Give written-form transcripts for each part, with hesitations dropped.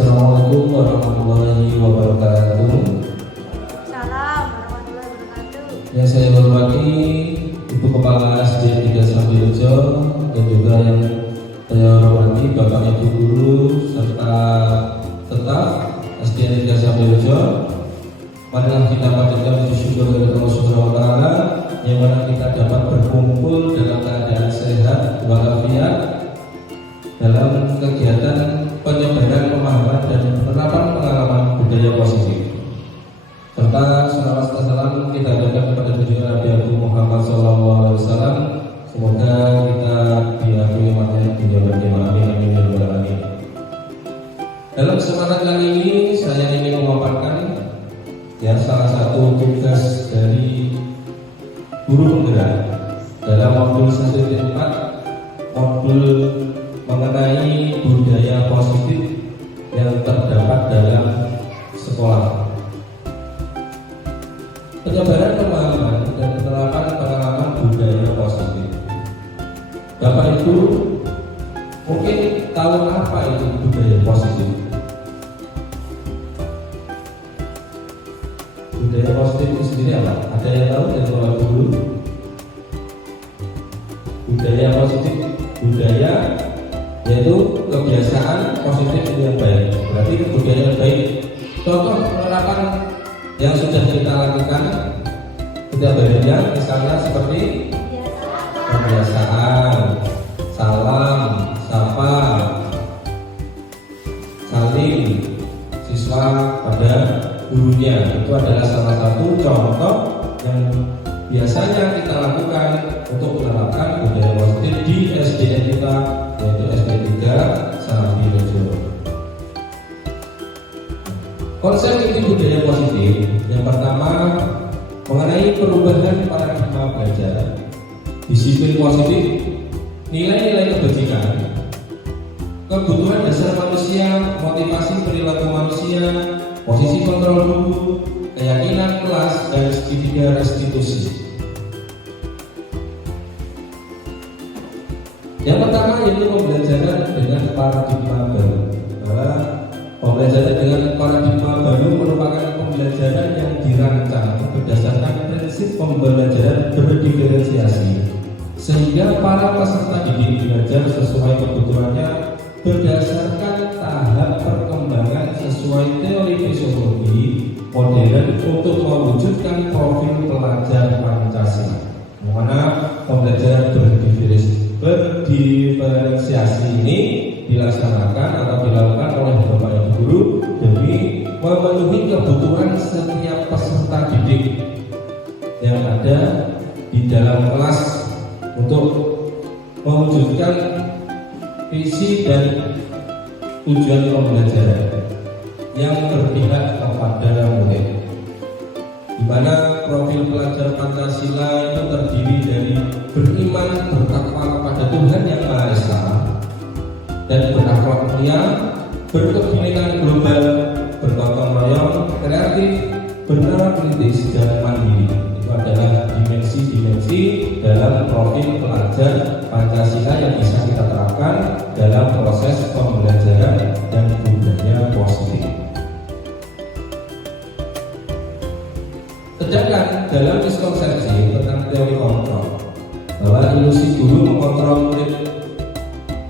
Assalamualaikum warahmatullahi wabarakatuh. Salam warahmatullahi wabarakatuh. Yang saya hormati Ibu Kepala SDN 3 Sambirejo dan juga yang saya hormati Bapak Ibu Guru serta staf SDN 3 Sambirejo. Marilah kita panjatkan puji syukur kepada Allah Subhanahu wa taala yang mana kita dapat berkumpul dalam keadaan sehat walafiat dalam kegiatan penyebaran pemahaman dan penerapan pengalaman budaya positif. Serta salawat serta salam kita berikan kepada junjungan Nabi Agung Muhammad SAW. Semoga kita diakui umatnya dunia dan akhirat. Amin ya rabbal alamin. Dalam kesempatan kali ini saya ingin memaparkan salah satu tugas dari guru penggerak dalam modul 1.4, modul mengenai budaya positif yang terdapat dalam sekolah. Penyebaran pemahaman dan penerapan pengalaman budaya positif. Bapak Ibu mungkin tahu apa itu budaya positif? Budaya positif itu sendiri apa? Ada yang tahu dari Bapak dulu? Budaya positif, budaya yaitu kebiasaan positif yang baik. Berarti budaya yang baik. Contoh penerapan yang sudah kita lakukan, kita berikan misalnya seperti kebiasaan, salam, sapa, saling siswa pada gurunya. Itu adalah salah satu contoh yang biasanya kita lakukan untuk menerapkan budaya positif di SDN kita, yaitu SDN 3 Sambirejo. Konsep inti budaya positif yang pertama mengenai perubahan paradigma belajar, disiplin positif, nilai-nilai kebajikan, kebutuhan dasar manusia, motivasi perilaku manusia, posisi kontrol guru, keyakinan kelas, dan segitiga restitusi. Yang pertama yaitu pembelajaran dengan paradigma baru. Pembelajaran dengan paradigma baru merupakan pembelajaran yang dirancang berdasarkan prinsip pembelajaran berdiferensiasi, sehingga para peserta didik belajar sesuai kebutuhannya berdasarkan tahap perkembangan sesuai teori fisiologi modern untuk mewujudkan profil pelajar Pancasila. Mana pembelajaran berdiferensiasi ini dilaksanakan atau dilakukan oleh Bapak Ibu Guru demi memenuhi kebutuhan setiap peserta didik yang ada di dalam kelas untuk mewujudkan visi dan tujuan pembelajaran yang berpihak kepada murid, di mana profil pelajar Pancasila itu terdiri dari beriman bertakwa kepada Tuhan Yang Maha Esa dan berakhlak mulia, berkebinekaan global, bergotong royong, kreatif, bernalar kritis, dan mandiri. Itu adalah dimensi-dimensi dalam profil pelajar Pancasila yang bisa kita terapkan dalam proses pembelajaran dan budaya positif. Sedangkan dalam miskonsepsi tentang teori kontrol, bahwa ilusi guru mengontrol murid,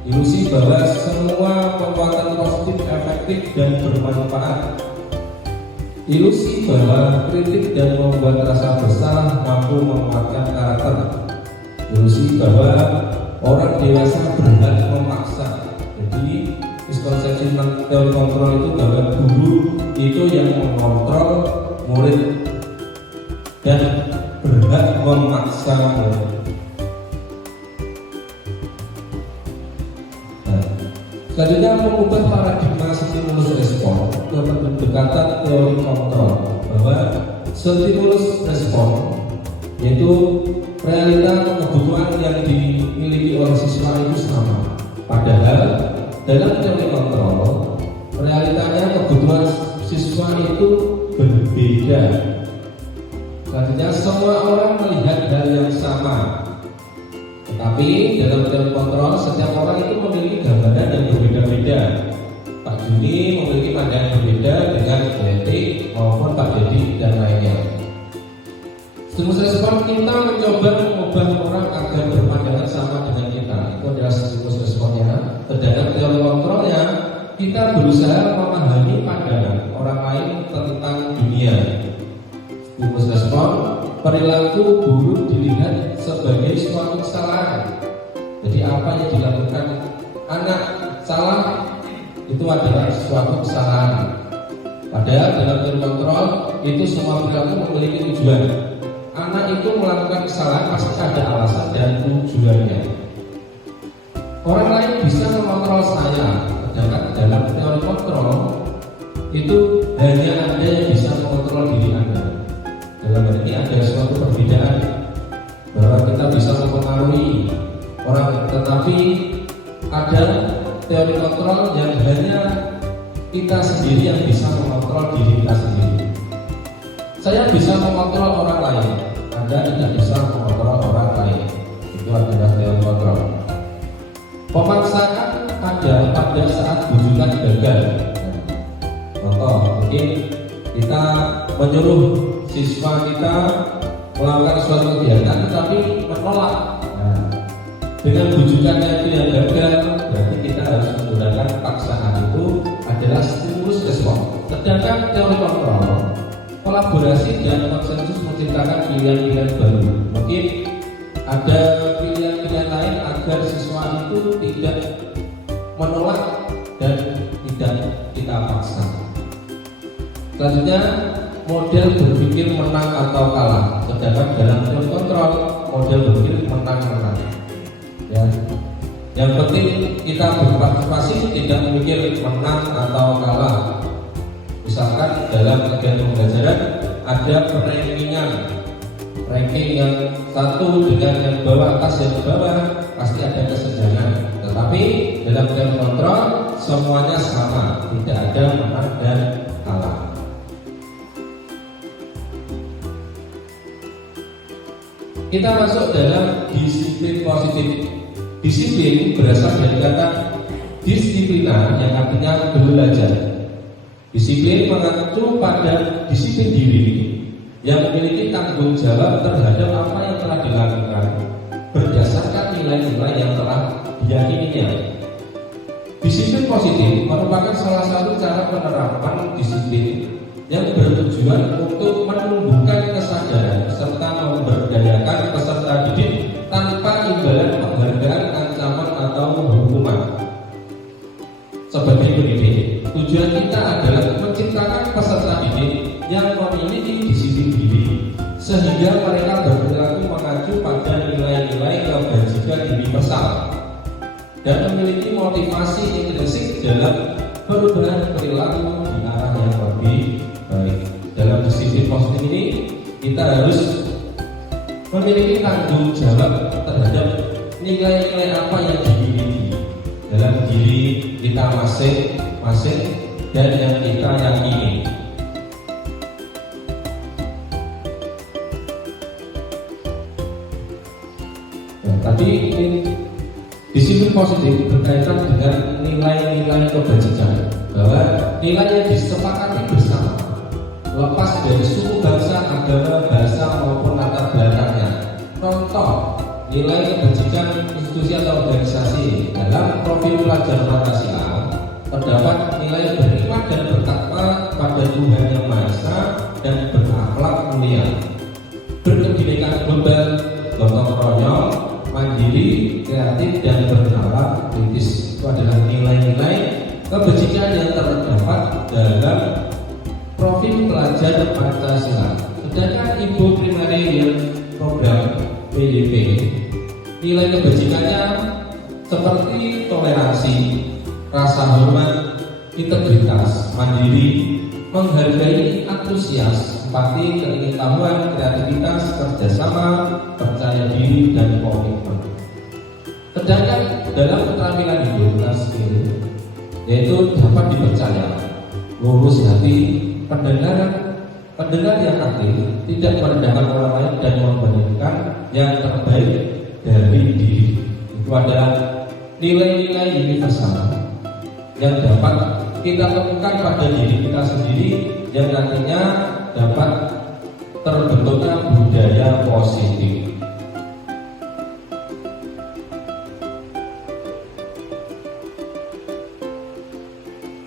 ilusi bahwa semua kekuatan positif efektif dan bermanfaat, ilusi bahwa kritik dan membuat rasa bersalah mampu menguatkan karakter, ilusi bahwa orang dewasa berhak memaksa. Jadi miskonsepsi tentang teori kontrol itu bahwa guru itu yang mengontrol murid dan berhak memaksa murid. Selanjutnya mengubah paradigma stimulus respon ke pendekatan teori kontrol, bahwa stimulus respon yaitu realita kebutuhan yang dimiliki oleh siswa itu sama. Padahal dalam teori kontrol realitanya kebutuhan siswa itu berbeda. Selanjutnya semua orang melihat hal yang sama, tetapi dalam teori kontrol setiap orang itu memiliki gambaran yang berbeda-beda. Pak Juni memiliki pandangan berbeda dengan Detik maupun Pak Dedi dan lainnya. Stimulus respon, kita mencoba mengubah orang agar berpandangan sama dengan kita. Itu adalah stimulus responnya. Sedangkan teori kontrolnya, kita berusaha memahami pandangan orang lain tentang dunia. Stimulus respon, perilaku buruk dilihat sebagai suatu kesalahan. Jadi apa yang dilakukan anak salah itu adalah suatu kesalahan. Padahal dalam teori kontrol itu semua perilaku memiliki tujuan. Anak itu melakukan kesalahan pasti ada alasan dan tujuannya. Orang lain bisa mengontrol saya, sedangkan dalam teori kontrol itu hanya Anda yang bisa mengontrol diri Anda. Dalam hal ini ada suatu perbedaan bahwa kita bisa mempengaruhi orang, tetapi ada teori kontrol yang hanya kita sendiri yang bisa mengontrol diri kita sendiri. Saya bisa mengontrol orang lain, Anda tidak bisa mengontrol orang lain. Itu adalah teori kontrol. Pemaksaan ada pada saat bujukan gagal. Contoh, mungkin kita menyuruh siswa kita melakukan suatu kegiatan tetapi menolak. Dengan bujukannya itu yang gagal, berarti kita harus menggunakan paksaan. Itu adalah stimulus respon. Sedangkan teori kontrol, kolaborasi dan konsensus menciptakan pilihan-pilihan baru. Mungkin ada pilihan-pilihan lain agar siswa itu tidak menolak dan tidak kita paksa. Selanjutnya, model berpikir menang atau kalah. Sedangkan dalam teori kontrol, model berpikir menang-menang. Ya. Yang penting kita berpartisipasi, tidak memikir menang atau kalah. Misalkan dalam kegiatan pembelajaran ada ranking yang satu dengan yang bawah atas, yang bawah pasti ada kesenjangan. Tetapi dalam teori kontrol semuanya sama, tidak ada menang dan kalah. Kita masuk dalam disiplin positif. Disiplin berasal dari kata disiplina yang artinya belajar. Disiplin mengacu pada disiplin diri yang memiliki tanggung jawab terhadap apa yang telah dilakukan berdasarkan nilai-nilai yang telah diyakininya. Disiplin positif merupakan salah satu cara penerapan disiplin yang bertujuan untuk menumbuhkan kesadaran serta memberdayakan peserta didik tanpa imbalan penghargaan, ancaman atau hukuman. Sebagai pendidik, tujuan kita adalah menciptakan peserta didik yang memiliki disiplin diri sehingga mereka berperilaku mengacu pada nilai-nilai kebajikan universal dan memiliki motivasi intrinsik dalam perubahan perilaku di arah yang lebih baik. Dalam disiplin positif ini kita harus memiliki tanggung jawab terhadap nilai-nilai apa yang dimiliki dalam diri kita masing-masing dan yang kita yakini. Nah, tadi disiplin positif berkaitan dengan nilai-nilai kebajikan, bahwa nilai yang disepakati bersama lepas dari suku, bangsa, agama, bahasa maupun latar belakangnya. Contoh, nilai kebajikan institusi atau organisasi. Dalam profil pelajar Pancasila terdapat nilai beriman dan bertakwa pada Tuhan Yang Maha Esa dan berakhlak mulia, berkebinekaan global, gotong royong, mandiri, kreatif, dan bernalar kritis. Itu adalah nilai-nilai kebajikan yang terdapat dalam profil pelajar Pancasila. Sedangkan ibu primary program PDP, nilai kebajikannya seperti toleransi, rasa hormat, integritas, mandiri, menghargai, antusias, empati, keingetahuan, kreativitas, kerjasama, percaya diri, dan komitmen. Sedangkan dalam keterampilan hidup skill, yaitu dapat dipercaya, lurus hati, pendengar yang aktif, tidak merendahkan orang lain dan memberikan yang terbaik dari diri. Itu adalah nilai-nilai universal yang dapat kita temukan pada diri kita sendiri yang nantinya dapat terbentuknya budaya positif.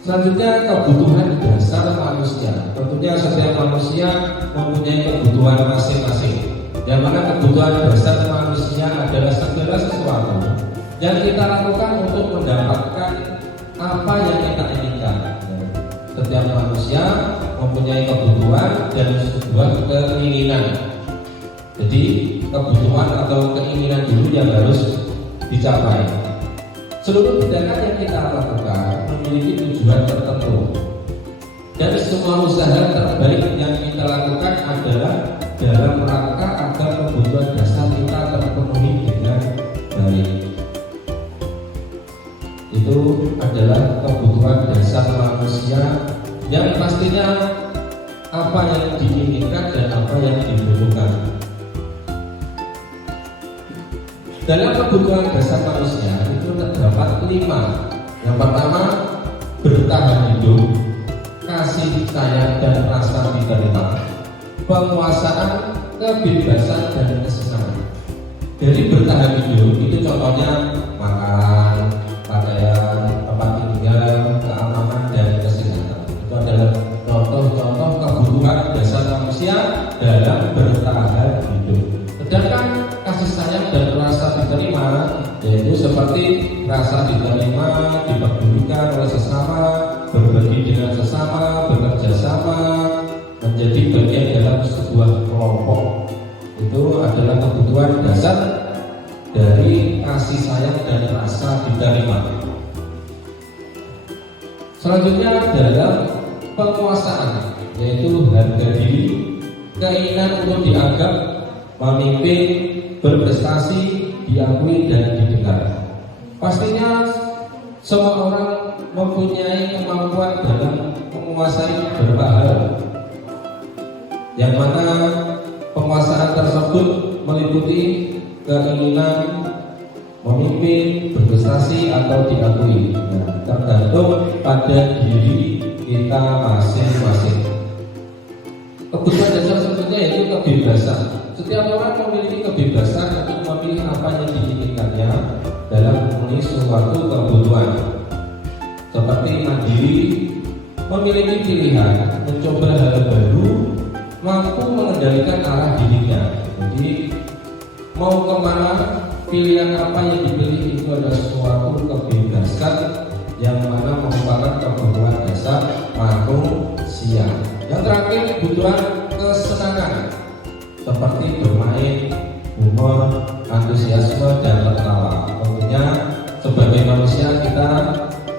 Selanjutnya, kebutuhan dasar manusia. Tentunya setiap manusia mempunyai kebutuhan masing-masing. Yang mana kebutuhan dasar manusia adalah segala sesuatu yang kita lakukan untuk mendapatkan apa yang kita inginkan. Setiap manusia mempunyai kebutuhan dan sebuah keinginan. Jadi kebutuhan atau keinginan dulu yang harus dicapai. Seluruh tindakan yang kita lakukan memiliki tujuan tertentu, dan semua usaha terbaik yang kita lakukan adalah dalam rangka agar kebutuhan dasar kita terpenuhi dengan baik. Itu adalah kebutuhan dasar manusia yang pastinya apa yang diinginkan dan apa yang dibutuhkan. Dalam kebutuhan dasar manusia itu terdapat 5. Yang pertama, bertahan hidup, kasih sayang dan rasa diterima, penguasaan, kebebasan dan kesenangan. Dari bertahan hidup itu contohnya makan, pakaian, tempat tinggal, keamanan dan kesehatan. Itu adalah contoh-contoh kebutuhan dasar manusia dalam bertahan hidup. Sedangkan kasih sayang dan rasa diterima yaitu seperti rasa diterima, dipedulikan oleh sesama, berbagi dengan sesama, bekerja sama, menjadi bagian dalam sebuah kelompok. Itu adalah kebutuhan dasar dari kasih sayang dan rasa diterima. Selanjutnya adalah penguasaan, yaitu harga diri, keinginan untuk dianggap, memimpin, berprestasi, diakui dan didengar. Pastinya semua orang mempunyai kemampuan dalam menguasai beberapa hal, yang mana penguasaan tersebut meliputi keinginan memimpin, berprestasi atau diakui. Tergantung pada diri kita masing-masing. Kebutuhan dasar selanjutnya yaitu kebebasan. Setiap orang memiliki kebebasan untuk memilih apa yang diinginkannya dalam memenuhi suatu kebutuhan, seperti mandiri, memiliki pilihan, mencoba hal baru, mampu mengendalikan arah dirinya. Jadi mau kemana, pilihan apa yang dipilih itu adalah suatu kebebasan yang mana merupakan kebutuhan dasar manusia. Yang terakhir, kebutuhan kesenangan seperti bermain, humor, antusiasme dan tertawa. Tentunya sebagai manusia kita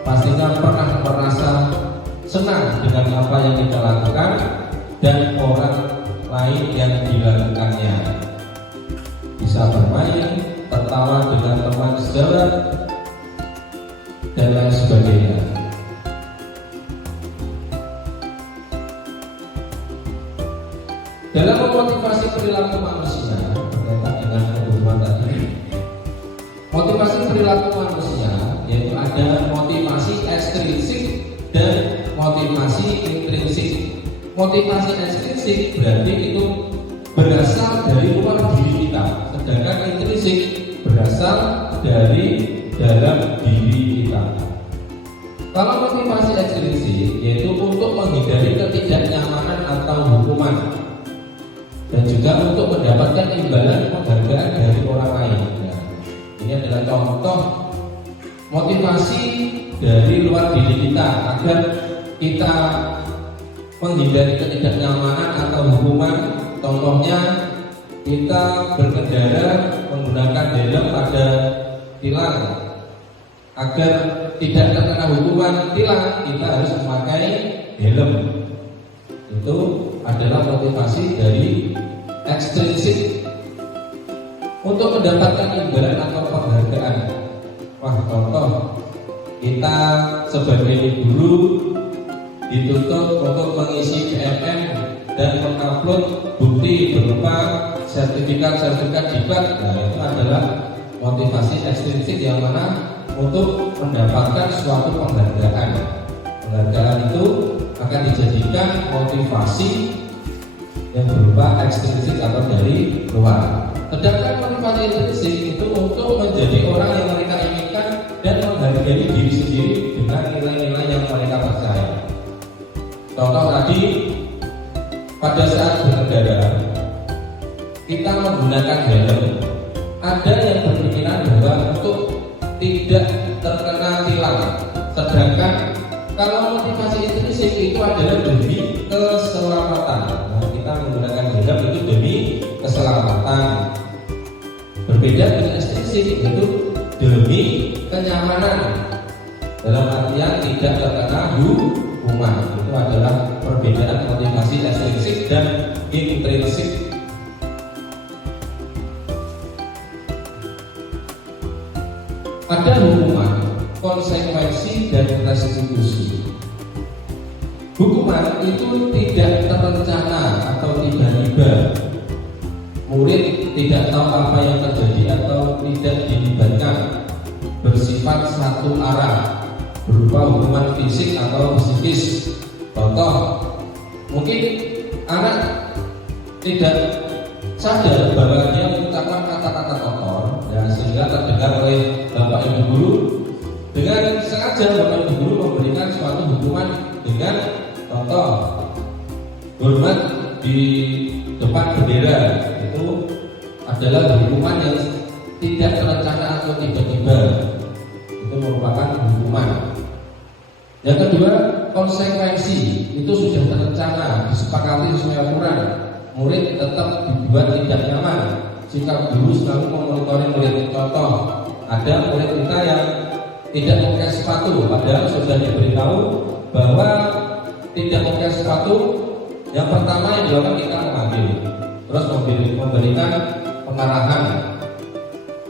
pastinya pernah merasa senang dengan apa yang kita lakukan dan orang lain yang dilakukannya. Bisa bermain, tertawa dengan teman sejawat dan lain sebagainya. Dalam memotivasi perilaku manusia berkaitan dengan kebutuhan tadi, motivasi perilaku manusia yaitu ada motivasi ekstrinsik dan motivasi intrinsik. Motivasi ekstrinsik berarti itu berasal dari luar diri kita, sedangkan intrinsik berasal dari dalam diri kita. Kalau motivasi ekstrinsik yaitu untuk menghindari ketidaknyamanan atau hukuman, dan juga untuk mendapatkan imbalan penghargaan dari orang lain. Nah, ini adalah contoh motivasi dari luar diri kita agar kita menghindari ketidaknyamanan atau hukuman. Contohnya kita berkendara menggunakan helm pada tilang. Agar tidak terkena hukuman tilang, kita harus memakai helm. Itu adalah motivasi dari ekstrinsik untuk mendapatkan imbalan atau penghargaan. Wah, contoh kita sebagai guru dituntut untuk mengisi PMM dan mengupload bukti berupa sertifikat diklat. Nah, itu adalah motivasi ekstrinsik yang mana untuk mendapatkan suatu penghargaan, Penghargaan itu akan dijadikan motivasi yang berupa ekstrinsik atau dari luar. Sedangkan motivasi intrinsik itu untuk menjadi orang yang mereka inginkan dan menghargai diri sendiri dengan nilai-nilai yang mereka percaya. Contoh tadi, pada saat berkendara kita menggunakan helm, ada yang berpikiran bahwa untuk tidak terkena tilang. Sedangkan kalau motivasi intrinsik itu adalah demi keselamatan. Nah, kita menggunakan helm itu demi keselamatan. Berbeda dengan ekstrinsik, itu demi kenyamanan. Dalam artian tidak terkena hukuman. Itu adalah perbedaan motivasi ekstrinsik dan intrinsik. Ada hukuman, konsekuensi, dan restitusi. Hukuman itu tidak terencana atau tiba-tiba. Murid tidak tahu apa yang terjadi atau tidak dilibatkan, bersifat satu arah, berupa hukuman fisik atau psikis. Contoh, mungkin anak tidak sadar bahwa dia mengucapkan kata-kata kotor, ya, sehingga terdengar oleh bapak ibu guru. Dengan sengaja bapak ibu guru memberikan suatu hukuman dengan contoh hormat di depan bendera. Itu adalah hukuman yang tidak terencana atau tiba-tiba. Itu merupakan hukuman. Yang kedua, konsekuensi. Itu sudah terencana, disepakati sesuai aturan. Murid tetap dibuat tidak nyaman jika guru selalu memonitoring murid. Contoh, ada murid kita yang tidak memakai sepatu, padahal sudah diberitahu bahwa tidak memakai sepatu. Yang pertama yang dilakukan kita memanggil, terus memberikan pengarahan,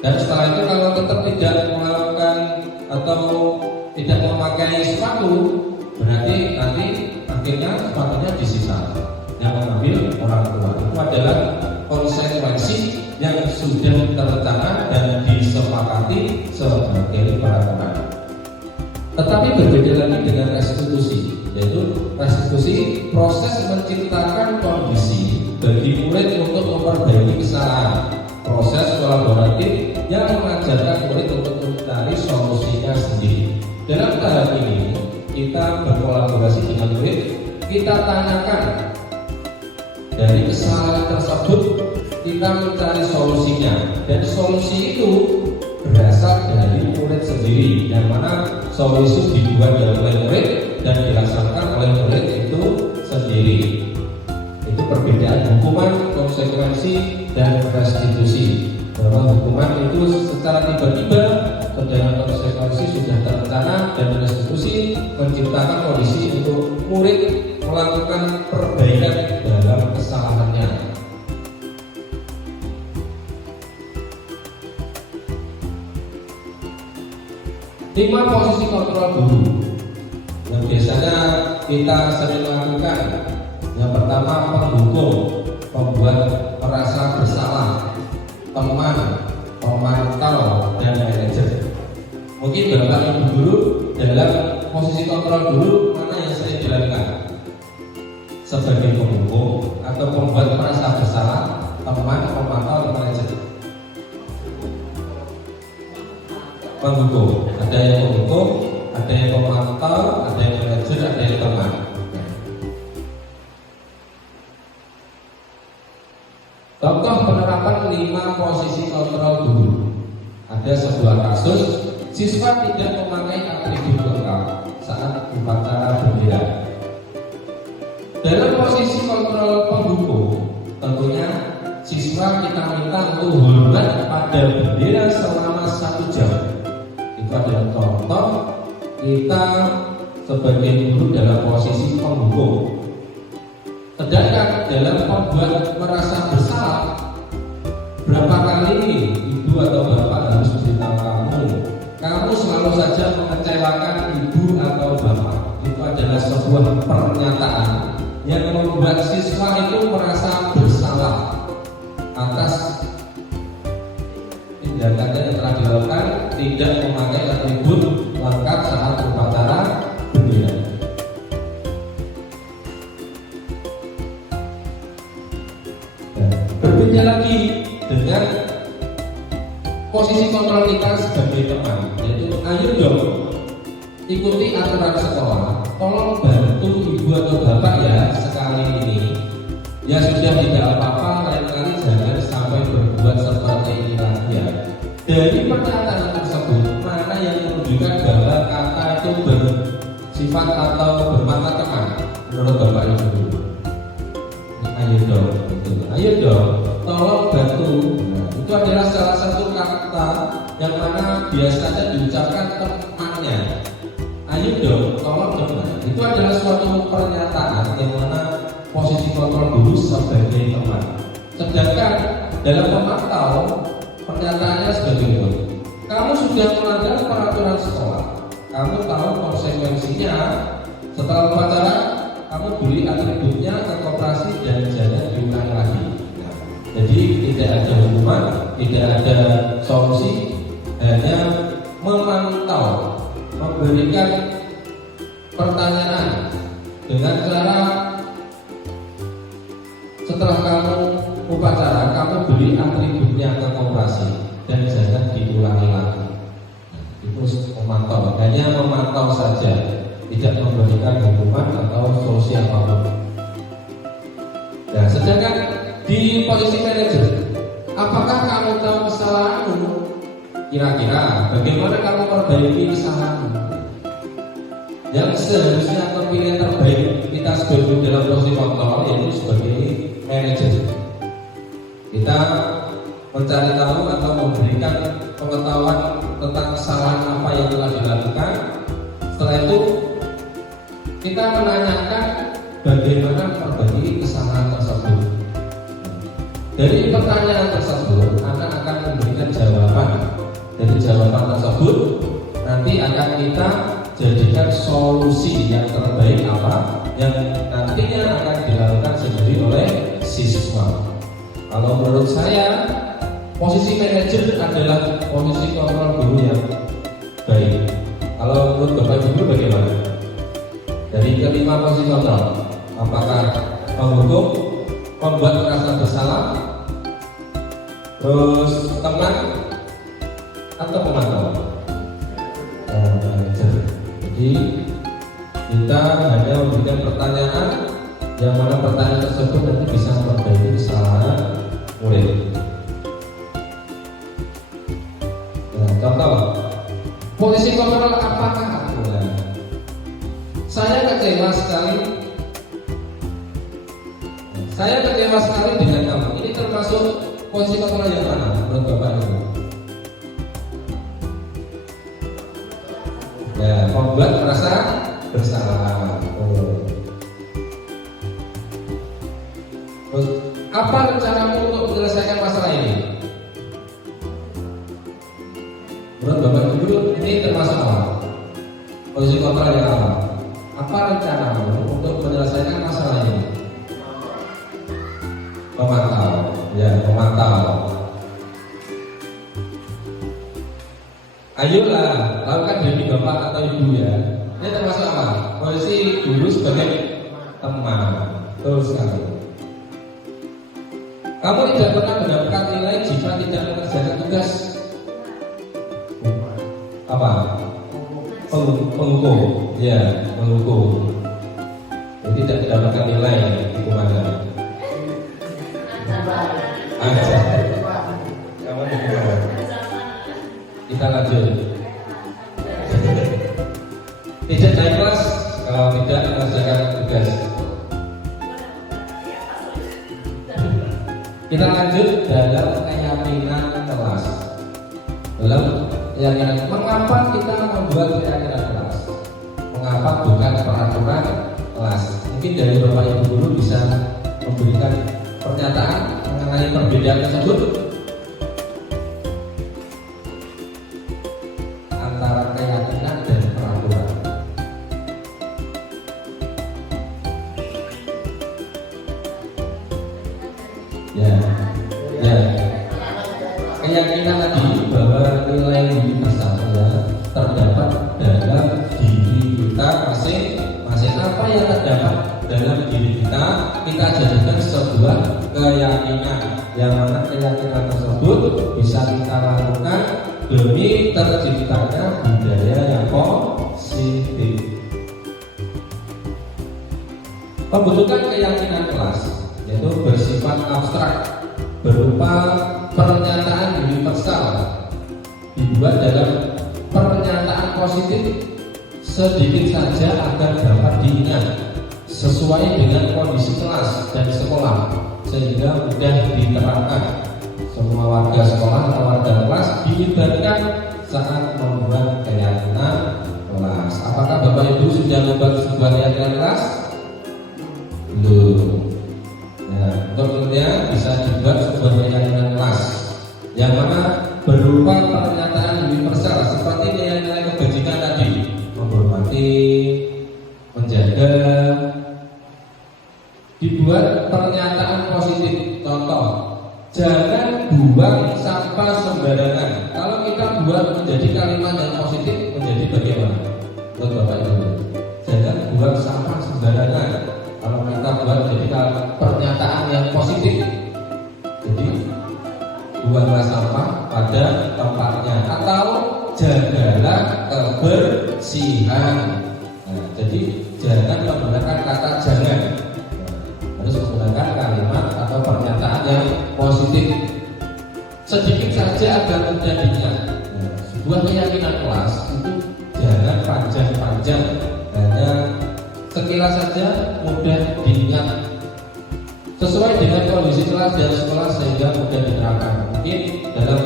dan setelah itu kalau tetap tidak melakukan atau tidak memakai sepatu, berarti nanti akhirnya sepatunya disita. Yang mengambil orang tua. Itu adalah konsekuensi yang sudah terencana dan disepakati sebagai peraturan. Tetapi berbeda lagi dengan restitusi, yaitu restitusi proses menciptakan kondisi bagi murid untuk memperbaiki kesalahan. Proses kolaboratif yang mengajarkan murid untuk mencari solusinya sendiri. Dalam tahap ini kita berkolaborasi dengan murid, kita tanyakan dari kesalahan tersebut, kita mencari solusinya, dan solusi itu berasal dari murid sendiri, yang mana solusi dibuat oleh murid dan dilaksanakan oleh murid itu sendiri. Itu perbedaan hukuman, konsekuensi, dan restitusi. Bahwa hukuman itu secara tiba-tiba, sedangkan konsekuensi sudah terencana, dan restitusi menciptakan kondisi untuk murid melakukan perbaikan dalam kesalahannya. Lima posisi kontrol guru yang biasanya kita sering lakukan. Yang pertama, penghukum, pembuat merasa bersalah, teman, pemantau, dan manajer. Mungkin bapak ibu guru dalam posisi kontrol guru mana yang sering dilakukan? Sebagai penghukum atau pembuat merasa bersalah, teman, pemantau, dan manajer. Penghukum, ada yang penghukum, ada yang pemantau, ada yang manajer, ada yang teman. Contoh penerapan 5 posisi kontrol guru. Ada sebuah kasus siswa tidak memakai atribut lengkap saat upacara bendera. Dalam posisi kontrol penghukum, tentunya siswa kita minta untuk hormat pada bendera selama 1 jam. Itu adalah contoh kita sebagai guru dalam posisi penghukum. Sedangkan dalam membuat merasa bersalah, berapa kali ibu atau bapak harus beritahu kamu selalu saja mengecewakan ibu atau bapak. Itu adalah sebuah pernyataan yang membuat siswa itu merasa bersalah atas tindakannya yang telah dilakukan, tidak memakai atribut lengkap saat upacara bendera. posisi kontrol kita sebagai teman, yaitu ayo dong ikuti aturan sekolah, tolong bantu ibu atau bapak ya sekali ini. Ya sudah, tidak apa-apa, lain kali jangan sampai berbuat seperti ini lagi ya. Dari pernyataan tersebut, mana yang menunjukkan bahwa kata itu bersifat atau bermakna teman menurut bapak ibu? Ayo dong, gitu. Ayo dong, tolong bantu. Nah, itu adalah salah satu kata yang mana biasanya diucapkan temannya. Ayo dong, tolong dong. Itu adalah suatu pernyataan yang mana posisi kontrol guru sebagai teman. Sedangkan dalam memantau, pernyataannya sebagai berikut. Kamu sudah melanggar peraturan sekolah. Kamu tahu konsekuensinya. Setelah upacara, kamu beri atributnya ke koperasi dan jangan diulang lagi. Nah, jadi tidak ada hukuman, tidak ada solusi, hanya memantau, memberikan pertanyaan dengan cara setelah kamu upacara, kamu beri atributnya ke koperasi dan jangan diulangi lagi. Itu memantau, hanya memantau saja, tidak memberikan hukuman atau solusi apapun. Nah, sedangkan di posisi manajer, apakah kamu tahu kesalahanmu? Kira-kira bagaimana kamu perbaiki kesalahanmu? Yang seharusnya pilihan terbaik kita sebagai dalam posisi kontrol yaitu sebagai manajer. Kita mencari tahu atau memberikan pengetahuan tentang kesalahan apa yang telah dilakukan. Setelah itu kita menanyakan bagaimana memperbaiki kesalahan tersebut. Dari pertanyaan tersebut, anak akan memberikan jawaban. Dari jawaban tersebut nanti akan kita jadikan solusi yang terbaik apa yang nantinya akan dilakukan sendiri oleh siswa. Kalau menurut saya, posisi manajer adalah posisi kontrol guru yang baik. Kalau menurut Bapak Ibu bagaimana? Dari kelima posisi kontrol, apakah menghukum, membuat merasa bersalah, terus teman, atau memantau? Manajer. Jadi kita hanya memberikan pertanyaan yang mana pertanyaan tersebut nanti bisa memperbaiki kesalahan murid. Nah, contoh posisi kontrol apakah aturan? Saya kecewa sekali dengan kamu. Ini termasuk posisi kontrol yang mana menurut Bapak Ibu? Ya, membuat merasa bersalah. Terus, apa rencanamu untuk menyelesaikan masalah ini? Menurut Bapak Ibu, ini termasuk apa? Posisi kontrol yang apa? Apa rencanamu untuk menyelesaikan masalah ini? Memantau, ya, memantau. Ayolah, lakukan dari bapak atau ibu ya. Ini termasuk apa? Posisi guru sebagai teman. Terus sekali. Kamu tidak pernah mendapatkan nilai jika tidak mengerjakan tugas. Apa? Penghukum. Ya, penghukum. Jadi tidak mendapatkan nilai hukumannya. Kamu tidak. Kita lanjut. Tidak naik kelas kalau tidak mengerjakan tugas. Kita lanjut dalam keyakinan kelas. Dalam keyakinan, mengapa kita membuat keyakinan kelas? Mengapa bukan peraturan kelas? Mungkin dari Bapak Ibu guru bisa memberikan pernyataan mengenai perbedaan tersebut antara keyakinan dan peraturan. Ya. Keyakinan tadi bahwa nilai universal terdapat dalam diri kita masing-masing. Apa yang terdapat dalam diri kita jadikan sebuah keyakinan, yang mana keyakinan tersebut bisa kita lakukan demi terciptanya budaya yang positif. Pembentukan keyakinan kelas yaitu bersifat abstrak berupa pernyataan universal dibuat dalam pernyataan positif sedikit saja agar dapat diingat sesuai dengan kondisi kelas dan sekolah sehingga mudah diterapkan. Semua warga sekolah atau warga kelas dilibatkan saat membuat keyakinan kelas. Apakah Bapak Ibu sudah membuat sebuah keyakinan kelas? Belum. Nah, untuk kemudian bisa dibuat sebuah keyakinan kelas yang mana berupa pernyataan universal seperti nilai-nilai kebajikan tadi, menghormati, menjaga. Dibuat pernyataan positif. Contoh, jangan buang sampah sembarangan. Kalau kita buat menjadi kalimat yang positif, menjadi bagaimana? Buat Bapak Ibu, jangan buang sampah sembarangan. Kalau kita buat menjadi pernyataan yang positif, jadi buanglah sampah pada tempatnya atau jagalah kebersihan. Nah, jadi jangan menggunakan kata jangan, harus menggunakan kalimat atau pernyataan yang positif. Sedikit saja agar mudah diingat. Nah, sebuah keyakinan kelas itu jangan panjang-panjang, hanya sekilas saja mudah diingat sesuai dengan kondisi kelas dan sekolah sehingga mudah diterapkan. Mungkin dalam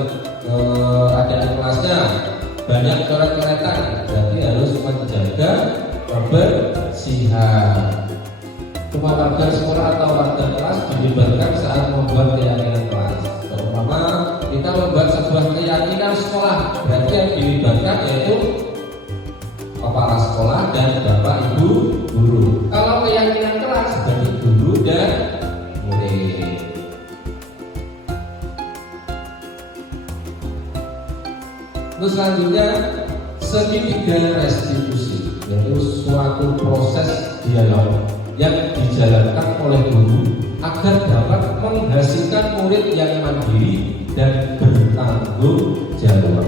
keadaan kelasnya banyak coret-coretan, berarti harus menjaga kebersihan. Semua warga sekolah atau warga kelas dilibatkan saat membuat keyakinan kelas. Terutama kita membuat sebuah keyakinan sekolah, berarti yang dilibatkan yaitu kepala sekolah dan Bapak Ibu guru. Kalau keyakinan kelas berarti guru dan murid. Terus selanjutnya segitiga restitusi, yaitu suatu proses dialog yang dijalankan oleh guru agar dapat menghasilkan murid yang mandiri dan bertanggung jawab.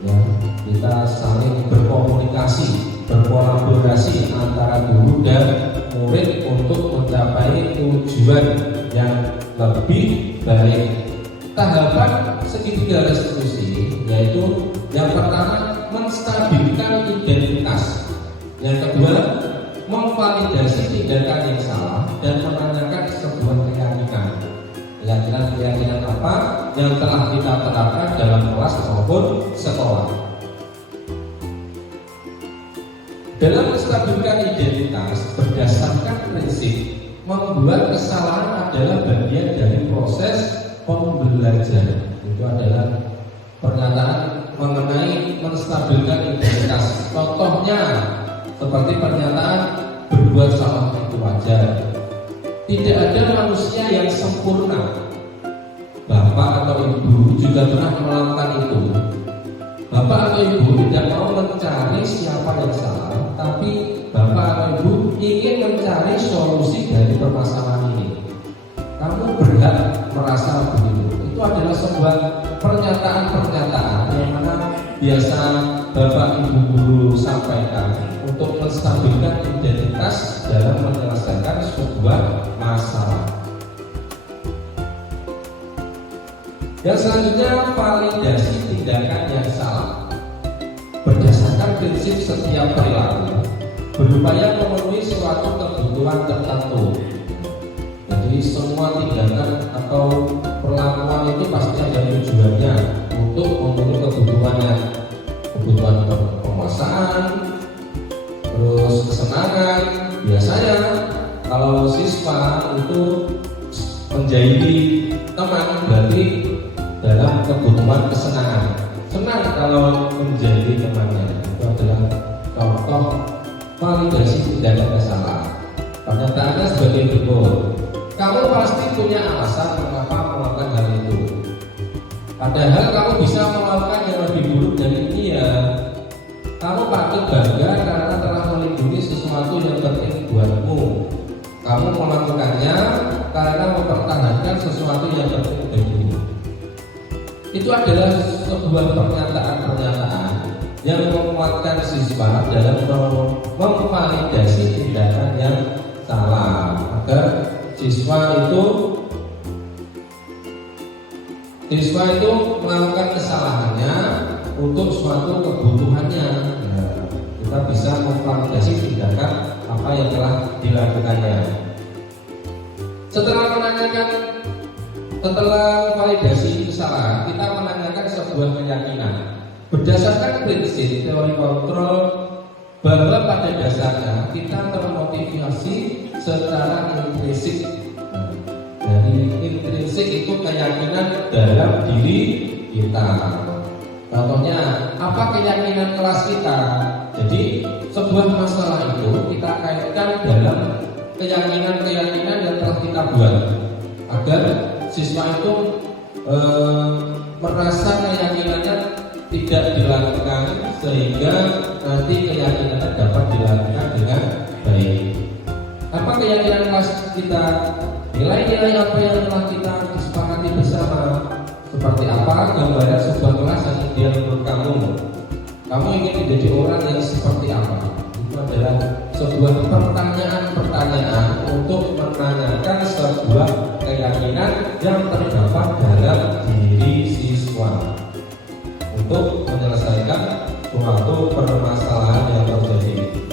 Ya, kita saling berkomunikasi, berkolaborasi antara guru dan murid untuk mencapai tujuan yang lebih baik. Tahapan segitiga restitusi yaitu yang pertama menstabilkan identitas, yang kedua memvalidasi tindakan yang salah dan menanyakan sebuah keyakinan apa yang telah kita terapkan dalam kelas maupun sekolah. Dalam menstabilkan identitas berdasarkan prinsip membuat kesalahan adalah bagian dari proses pembelajaran. Itu adalah pernyataan mengenai menstabilkan identitas. Contohnya seperti pernyataan berbuat salah itu wajar. Tidak ada manusia yang sempurna. Bapak atau ibu juga pernah melakukan itu. Bapak atau ibu tidak mau mencari siapa yang salah, tapi bapak atau ibu ingin mencari solusi dari permasalahan ini. Kamu berhak merasa begitu. Itu adalah sebuah pernyataan-pernyataan yang mana biasa bapak ibu guru sampaikan untuk menstabilkan identitas dalam menyelesaikan sebuah masalah. Yang selanjutnya validasi tindakan yang salah. Berdasarkan prinsip setiap perilaku berupaya memenuhi suatu kebutuhan tertentu. Jadi semua tindakan atau perlakuan itu pasti ada tujuannya untuk memenuhi kebutuhannya, kebutuhan penguasaan, terus kesenangan. Biasanya kalau siswa itu menjadi teman berarti dalam kebutuhan kesenangan. Senang kalau menjadi temannya. Itu adalah contoh validasi tindakan kesalahan. Pernyataannya sebagai berikut. Kamu pasti punya alasan mengapa melakukan hal itu. Padahal kamu bisa melakukan yang lebih buruk dari ini ya. Kamu patut bangga karena telah melindungi sesuatu yang penting buatmu. Kamu melakukannya karena mempertahankan sesuatu yang penting bagimu. itu adalah sebuah pernyataan-pernyataan yang menguatkan siswa dalam memvalidasi tindakan yang salah, agar siswa itu melakukan kesalahannya untuk suatu kebutuhannya. Nah, kita bisa memvalidasi tindakan apa yang telah dilakukannya. Setelah validasi kesalahan, kita menanyakan sebuah keyakinan. Berdasarkan prinsip teori kontrol bahwa pada dasarnya kita termotivasi secara intrinsik. Dari intrinsik itu keyakinan dalam diri kita. Contohnya, apa keyakinan kelas kita? Jadi sebuah masalah itu kita kaitkan dalam keyakinan-keyakinan yang telah kita buat, agar siswa itu merasa keyakinannya tidak dilakukan, sehingga nanti keyakinannya dapat dilakukan dengan baik. Apa keyakinan kelas kita? Nilai-nilai apa yang telah kita sepakati bersama? Seperti apa gambaran sebuah kelas yang ideal menurut kamu? Kamu ingin menjadi orang yang seperti apa? Itu adalah sebuah pertanyaan-pertanyaan untuk menanyakan sebuah keyakinan yang terdapat dalam diri siswa untuk menyelesaikan suatu permasalahan yang terjadi.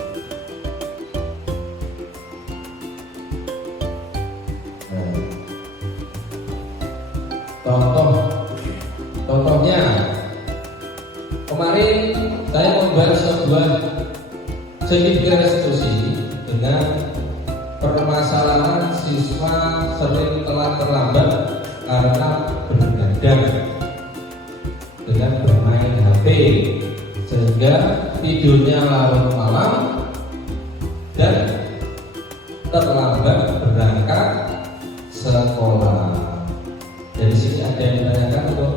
Contohnya, kemarin saya membahas sebuah segitiga restitusi dengan permasalahan siswa sering telah terlambat karena bergadang dengan bermain HP, sehingga tidurnya larut malam dan terlambat berangkat sekolah. Dari sini ada yang ditanyakan untuk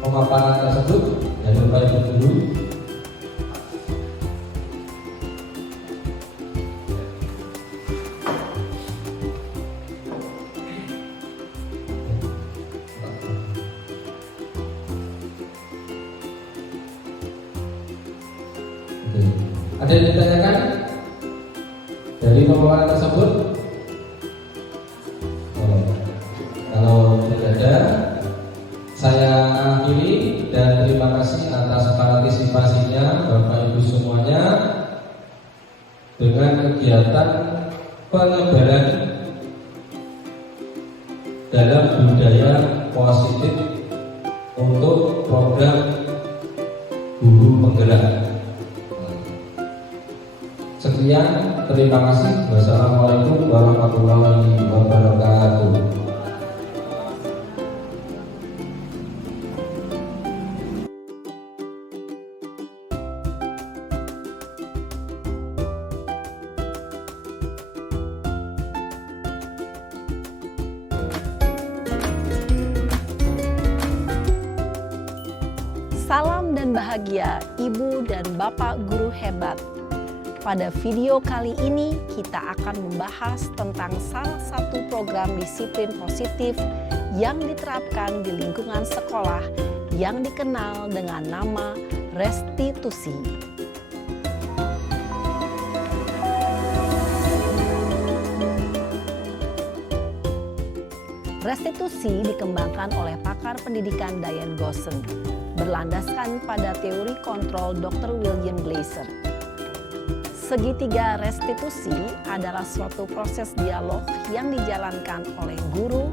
pemaparan tersebut dari Bapak Ibu guru. Ada yang ditanyakan dari pemaparan tersebut? Kalau tidak ada, saya akhiri dan terima kasih atas partisipasinya Bapak Ibu semuanya dengan kegiatan penyebaran dalam budaya positif untuk program guru penggerak. Sekian, terima kasih. Wassalamualaikum warahmatullahi wabarakatuh. Salam dan bahagia Ibu dan Bapak guru hebat. Pada video kali ini kita akan membahas tentang salah satu program disiplin positif yang diterapkan di lingkungan sekolah yang dikenal dengan nama restitusi. Restitusi dikembangkan oleh pakar pendidikan Diane Gosson, berlandaskan pada teori kontrol Dr. William Glasser. Segitiga restitusi adalah suatu proses dialog yang dijalankan oleh guru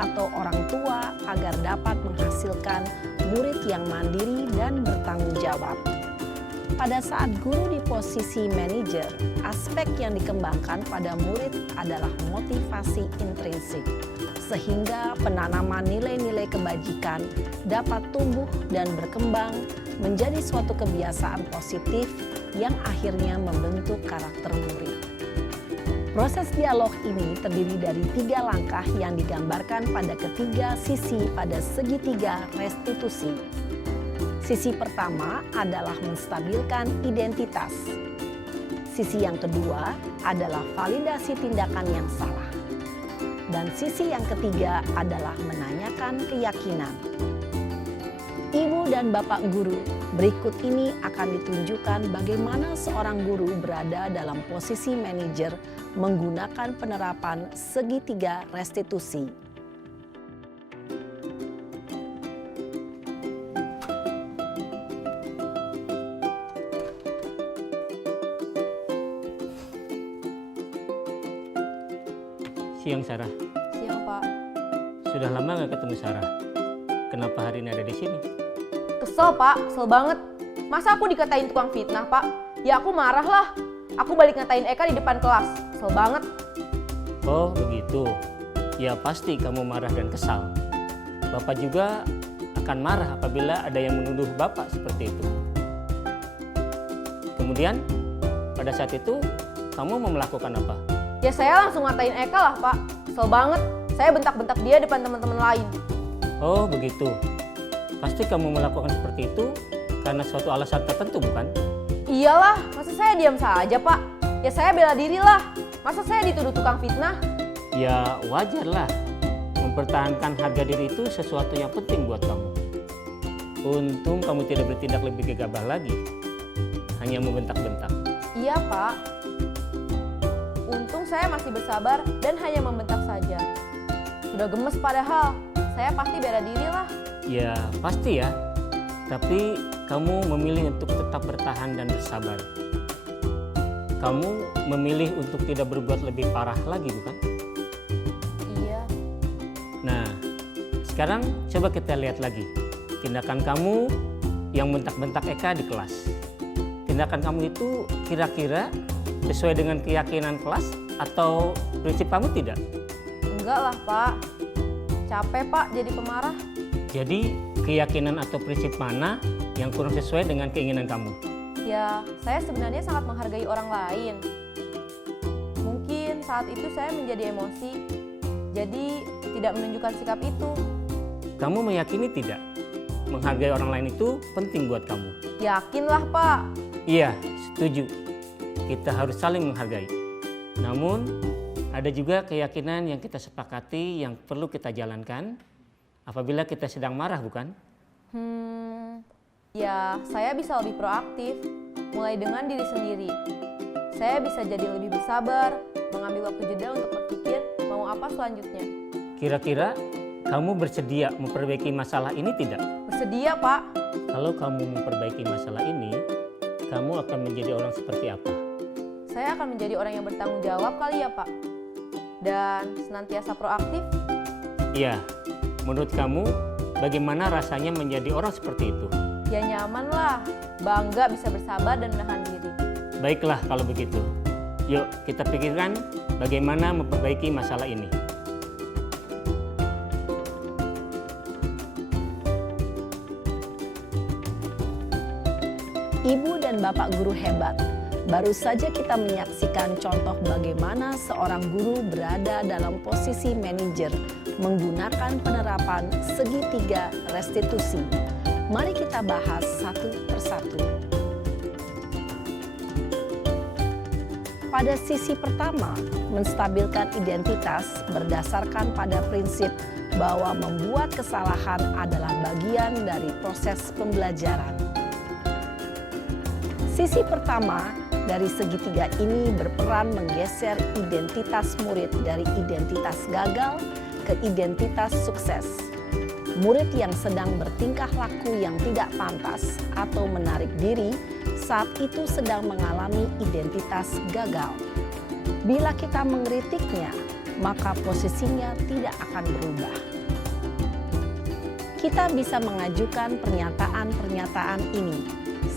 atau orang tua agar dapat menghasilkan murid yang mandiri dan bertanggung jawab. Pada saat guru di posisi manajer, aspek yang dikembangkan pada murid adalah motivasi intrinsik, sehingga penanaman nilai-nilai kebajikan dapat tumbuh dan berkembang menjadi suatu kebiasaan positif yang akhirnya membentuk karakter murid. Proses dialog ini terdiri dari 3 langkah yang digambarkan pada ketiga sisi pada segitiga restitusi. Sisi pertama adalah menstabilkan identitas. Sisi yang kedua adalah validasi tindakan yang salah. Dan sisi yang ketiga adalah menanyakan keyakinan. dan Bapak Guru, berikut ini akan ditunjukkan bagaimana seorang guru berada dalam posisi manajer menggunakan penerapan segitiga restitusi. Siang Sarah. Siang, Pak. Sudah lama nggak ketemu Sarah. Kenapa hari ini ada di sini? Kesel, Pak. Kesel banget. Masa aku dikatain tukang fitnah, Pak? Ya aku marah lah. Aku balik ngatain Eka di depan kelas. Kesel banget. Oh begitu. Ya pasti kamu marah dan kesal. Bapak juga akan marah apabila ada yang menuduh Bapak seperti itu. Kemudian pada saat itu kamu mau melakukan apa? Ya saya langsung ngatain Eka lah, Pak. Kesel banget. Saya bentak-bentak dia depan teman-teman lain. Oh begitu. Pasti kamu melakukan seperti itu karena suatu alasan tertentu bukan? Iyalah, masa saya diam saja, Pak? Ya saya bela diri lah. Masa saya dituduh tukang fitnah? Ya wajar lah. Mempertahankan harga diri itu sesuatu yang penting buat kamu. Untung kamu tidak bertindak lebih gegabah lagi. Hanya membentak-bentak. Iya, Pak. Untung saya masih bersabar dan hanya membentak saja. Sudah gemes padahal. Saya pasti bela diri lah. Ya pasti ya. Tapi kamu memilih untuk tetap bertahan dan bersabar. Kamu memilih untuk tidak berbuat lebih parah lagi bukan? Iya. Nah, sekarang coba kita lihat lagi. Tindakan kamu yang bentak-bentak Eka di kelas. Tindakan kamu itu kira-kira sesuai dengan keyakinan kelas atau prinsip kamu tidak? Enggak lah, Pak. Capek, Pak, jadi pemarah. Jadi keyakinan atau prinsip mana yang kurang sesuai dengan keinginan kamu? Ya, saya sebenarnya sangat menghargai orang lain. Mungkin saat itu saya menjadi emosi, jadi tidak menunjukkan sikap itu. Kamu meyakini tidak? Menghargai orang lain itu penting buat kamu. Yakinlah, Pak. Iya, setuju. Kita harus saling menghargai. Namun, ada juga keyakinan yang kita sepakati yang perlu kita jalankan apabila kita sedang marah, bukan? Ya saya bisa lebih proaktif, mulai dengan diri sendiri. Saya bisa jadi lebih bersabar, mengambil waktu jeda untuk berpikir mau apa selanjutnya. Kira-kira kamu bersedia memperbaiki masalah ini tidak? Bersedia, Pak. Kalau kamu memperbaiki masalah ini, kamu akan menjadi orang seperti apa? Saya akan menjadi orang yang bertanggung jawab kali ya, Pak. Dan senantiasa proaktif. Iya, menurut kamu bagaimana rasanya menjadi orang seperti itu? Ya nyaman lah, bangga bisa bersabar dan menahan diri. Baiklah kalau begitu. Yuk kita pikirkan bagaimana memperbaiki masalah ini. Ibu dan Bapak guru hebat. Baru saja kita menyaksikan contoh bagaimana seorang guru berada dalam posisi manajer menggunakan penerapan segitiga restitusi. Mari kita bahas satu persatu. Pada sisi pertama, menstabilkan identitas berdasarkan pada prinsip bahwa membuat kesalahan adalah bagian dari proses pembelajaran. Sisi pertama dari segitiga ini berperan menggeser identitas murid dari identitas gagal ke identitas sukses. Murid yang sedang bertingkah laku yang tidak pantas atau menarik diri saat itu sedang mengalami identitas gagal. Bila kita mengkritiknya, maka posisinya tidak akan berubah. Kita bisa mengajukan pernyataan-pernyataan ini.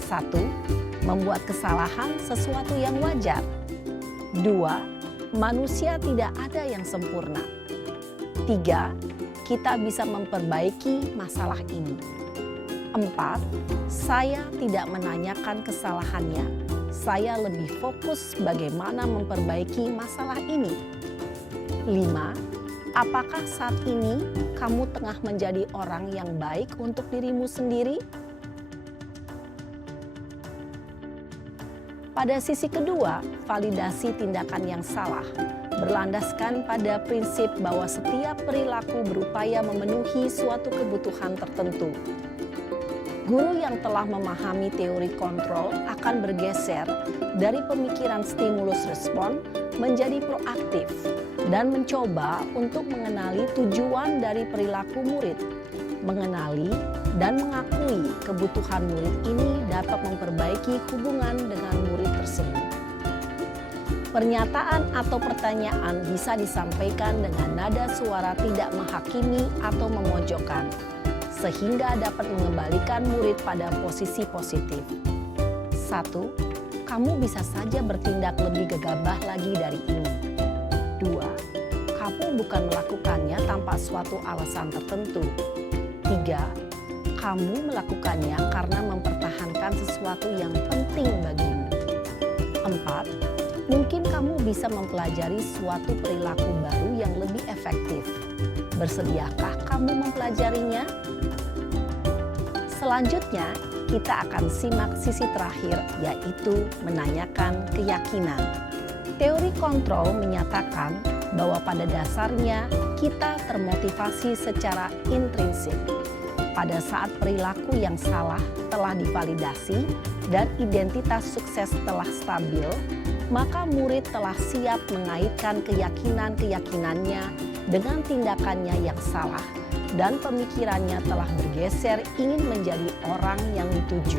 1. Membuat kesalahan sesuatu yang wajar. 2. Manusia tidak ada yang sempurna. 3. Kita bisa memperbaiki masalah ini. 4. Saya tidak menanyakan kesalahannya. Saya lebih fokus bagaimana memperbaiki masalah ini. 5. Apakah saat ini kamu tengah menjadi orang yang baik untuk dirimu sendiri? Pada sisi kedua, validasi tindakan yang salah berlandaskan pada prinsip bahwa setiap perilaku berupaya memenuhi suatu kebutuhan tertentu. Guru yang telah memahami teori kontrol akan bergeser dari pemikiran stimulus respon menjadi proaktif dan mencoba untuk mengenali tujuan dari perilaku murid. Mengenali dan mengakui kebutuhan murid ini dapat memperbaiki hubungan dengan murid tersebut. Pernyataan atau pertanyaan bisa disampaikan dengan nada suara tidak menghakimi atau memojokkan, sehingga dapat mengembalikan murid pada posisi positif. 1. Kamu bisa saja bertindak lebih gegabah lagi dari ini. 2. Kamu bukan melakukannya tanpa suatu alasan tertentu. 3. Kamu melakukannya karena mempertahankan sesuatu yang penting bagimu. 4. Mungkin kamu bisa mempelajari suatu perilaku baru yang lebih efektif. Bersediakah kamu mempelajarinya? Selanjutnya, kita akan simak sisi terakhir, yaitu menanyakan keyakinan. Teori kontrol menyatakan bahwa pada dasarnya kita termotivasi secara intrinsik. Pada saat perilaku yang salah telah divalidasi dan identitas sukses telah stabil, maka murid telah siap mengaitkan keyakinan-keyakinannya dengan tindakannya yang salah dan pemikirannya telah bergeser ingin menjadi orang yang dituju.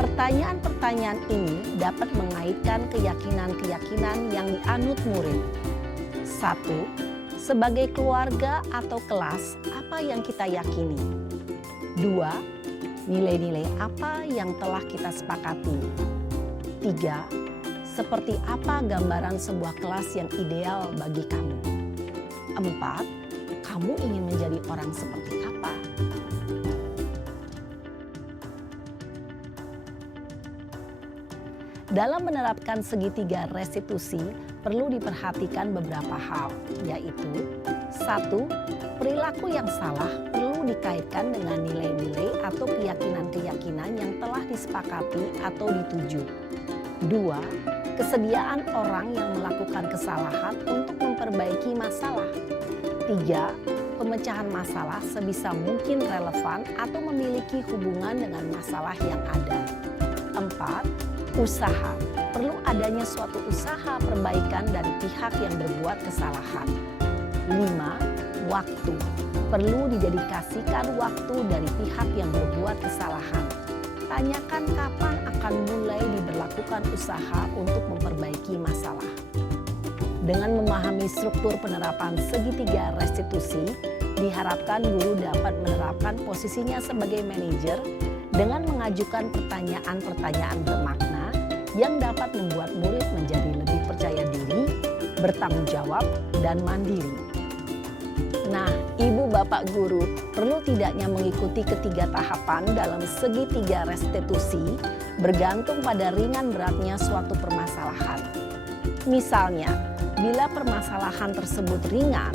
Pertanyaan-pertanyaan ini dapat mengaitkan keyakinan-keyakinan yang dianut murid. 1. Sebagai keluarga atau kelas, apa yang kita yakini? 2. Nilai-nilai apa yang telah kita sepakati? 3. Seperti apa gambaran sebuah kelas yang ideal bagi kamu? 4. Kamu ingin menjadi orang seperti apa? Dalam menerapkan segitiga restitusi, perlu diperhatikan beberapa hal, yaitu 1. Perilaku yang salah perlu dikaitkan dengan nilai-nilai atau keyakinan-keyakinan yang telah disepakati atau dituju. 2. Kesediaan orang yang melakukan kesalahan untuk memperbaiki masalah. 3. Pemecahan masalah sebisa mungkin relevan atau memiliki hubungan dengan masalah yang ada. 4. Usaha. Perlu adanya suatu usaha perbaikan dari pihak yang berbuat kesalahan. 5. Waktu. Perlu didedikasikan waktu dari pihak yang berbuat kesalahan. Tanyakan kapan akan mulai diberlakukan usaha untuk memperbaiki masalah. Dengan memahami struktur penerapan segitiga restitusi, diharapkan guru dapat menerapkan posisinya sebagai manajer dengan mengajukan pertanyaan-pertanyaan bermakna yang dapat membuat murid menjadi lebih percaya diri, bertanggung jawab, dan mandiri. Nah, Ibu Bapak Guru perlu tidaknya mengikuti ketiga tahapan dalam segitiga restitusi bergantung pada ringan beratnya suatu permasalahan. Misalnya, bila permasalahan tersebut ringan,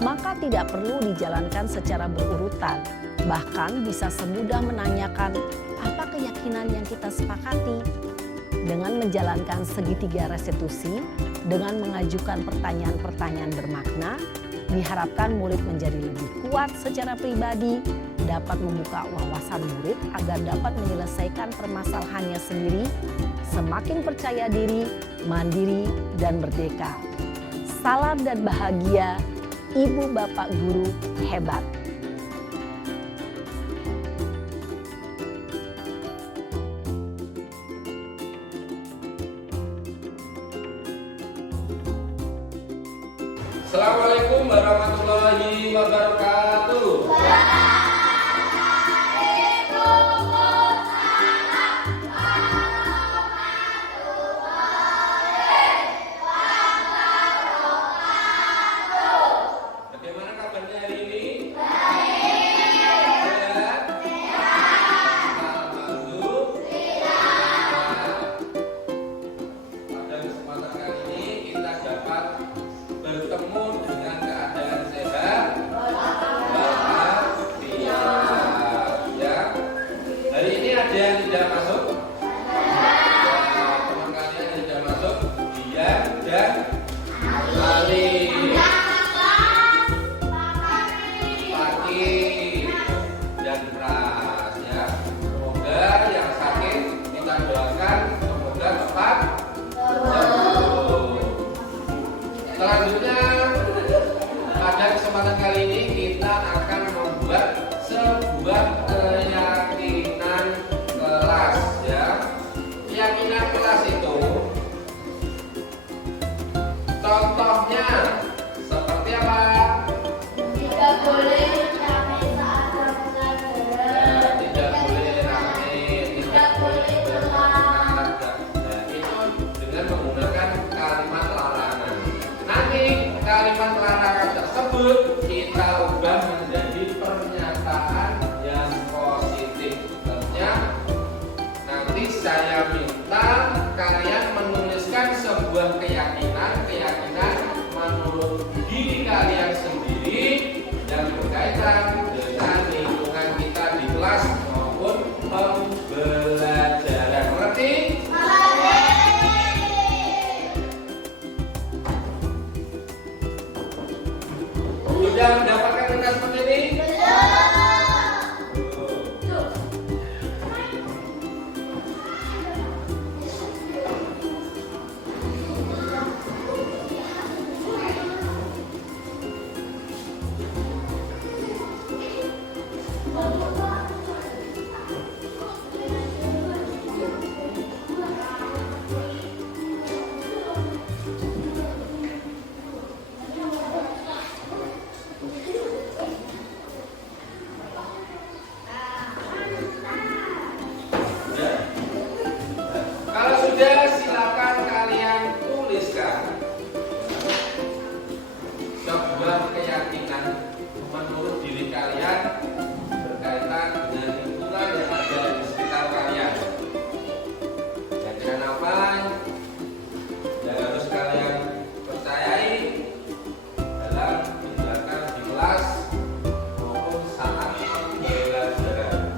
maka tidak perlu dijalankan secara berurutan. Bahkan bisa semudah menanyakan apa keyakinan yang kita sepakati. Dengan menjalankan segitiga restitusi, dengan mengajukan pertanyaan-pertanyaan bermakna, diharapkan murid menjadi lebih kuat secara pribadi, dapat membuka wawasan murid agar dapat menyelesaikan permasalahannya sendiri, semakin percaya diri, mandiri, dan merdeka. Salam dan bahagia, Ibu Bapak Guru hebat. Assalamualaikum warahmatullahi wabarakatuh. Bagaimana kabarnya hari ini? Sehat? Alhamdulillah. Pada kesempatan kali ini kita dapat bertemu dengan keadaan sehat walafiat. Ya. Hari ini ada yang tidak masuk? Teman kalian yang tidak masuk, Dian dan Ali. Pati dan Pra. Kalau sudah, silakan kalian tuliskan sebuah keyakinan menurut diri kalian berkaitan dengan lingkungan yang ada di sekitar kalian. Keyakinan apa yang harus kalian percayai dalam tindakan di kelas maupun saat pembelajaran.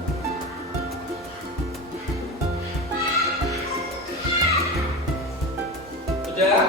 Sudah?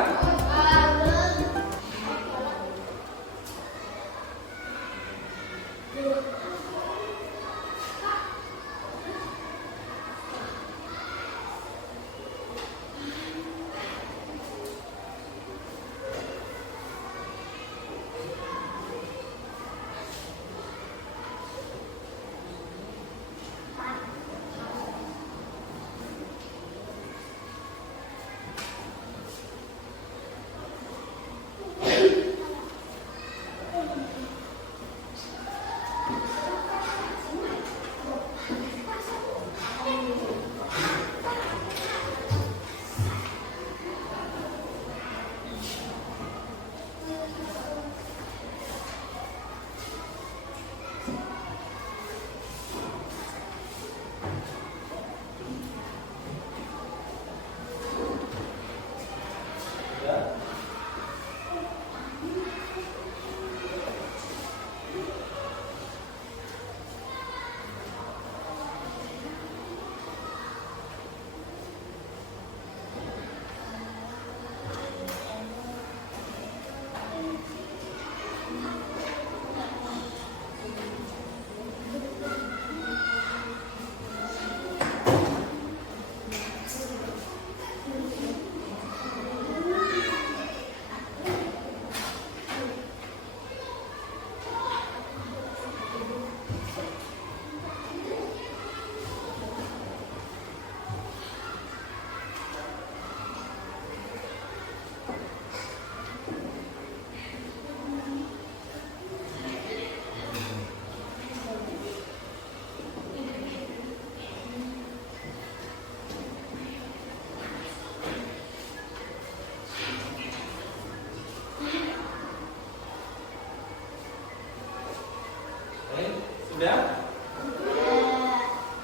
Sudah?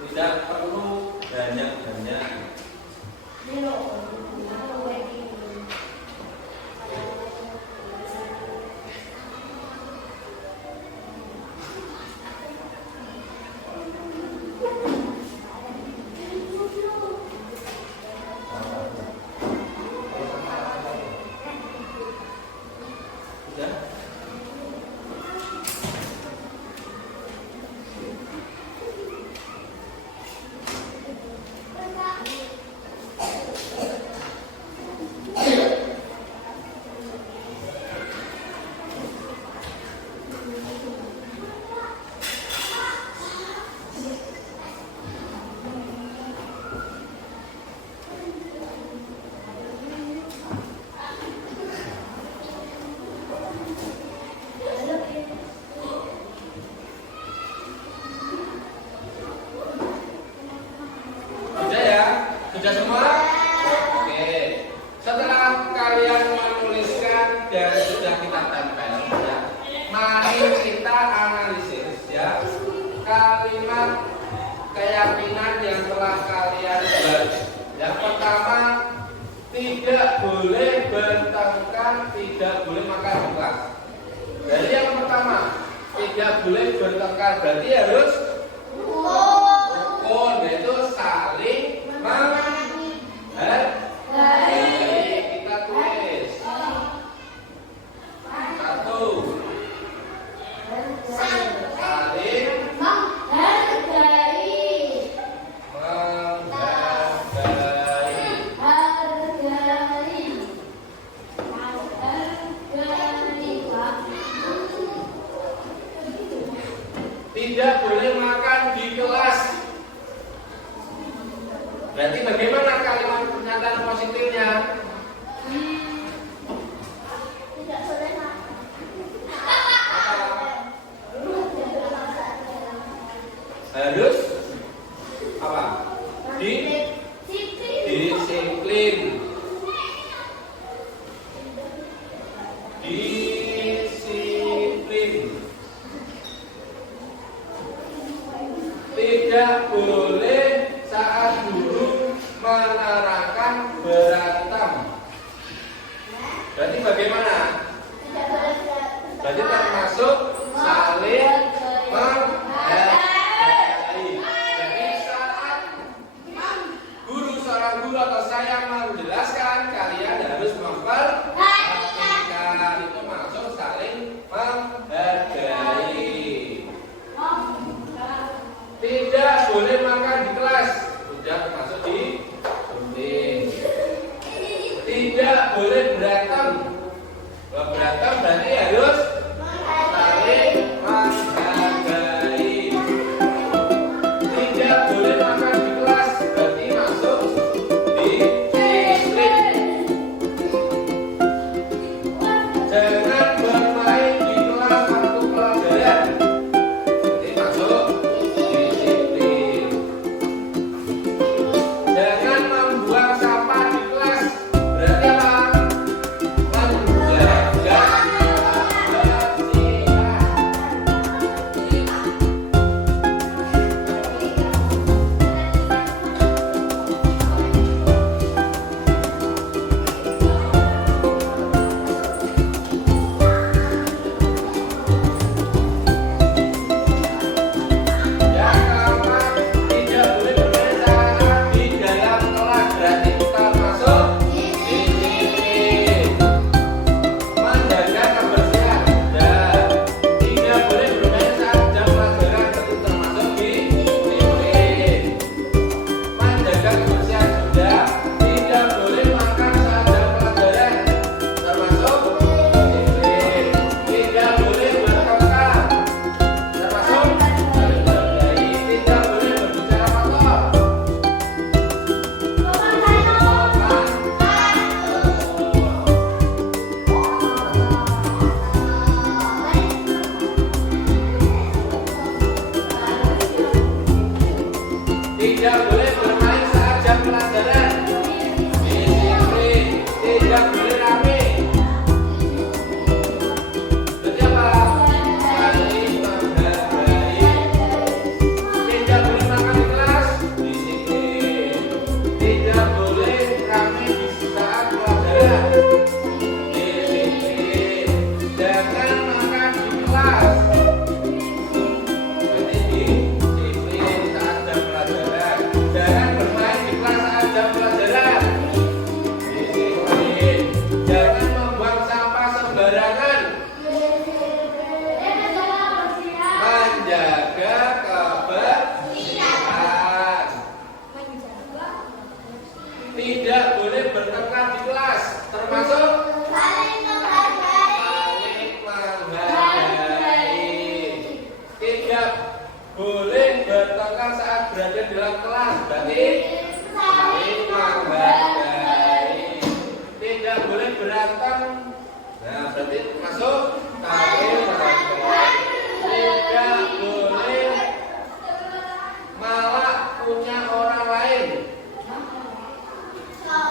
Tidak perlu banyak-banyak. Sudah? Sudah ya? Sudah semua? Oke. Setelah kalian menuliskan dan sudah kita tempel ya, mari kita analisis ya kalimat keyakinan yang telah kalian buat. Yang pertama, tidak boleh bertengkar, tidak boleh makan di kelas. Jadi yang pertama, tidak boleh bertengkar, berarti harus rukun, yaitu saling menghargai. Kita tulis satu, saling tidak boleh bagaimana kalimat pernyataan positifnya? Harus apa? Disiplin. Disiplin. Tidak boleh saat guru menerangkan berantem. Berarti bagaimana? Berarti termasuk saling menghargai. Jadi saat seorang guru atau saya menjelaskan, kalian harus memperhatikan. Itu maksud saling menghargai. Tidak boleh makan di kelas. Sudah termasuk di penting. Tidak boleh berantem. Kalau berantem berarti harus saling menghargai. Tidak boleh makan di kelas, berarti masuk di disiplin. Jangan bermain di kelas waktu pelajaran, berarti masuk disiplin. Jangan membuang sampah di kelas, berarti apa? Menjaga tidak boleh bermain saat jam pelajaran. Disiplin. Tidak boleh rame. Jadi apa? Saling menghargai. Tidak boleh makan di kelas. Disiplin. Tidak boleh rame di saat pelajaran. Disiplin. Jangan makan di kelas. Jangan bermain di kelas saat jam pelajaran. Disiplin. Jangan membuang sampah sembarangan. Menjaga kebersihan. Tidak boleh bertengkar di kelas, termasuk saling menghargai. Tidak boleh bertengkar saat berada di dalam kelas, berarti saling menghargai. Tidak boleh berantem, nah berarti masuk saling menghargai. Tidak boleh malah punya orang lain,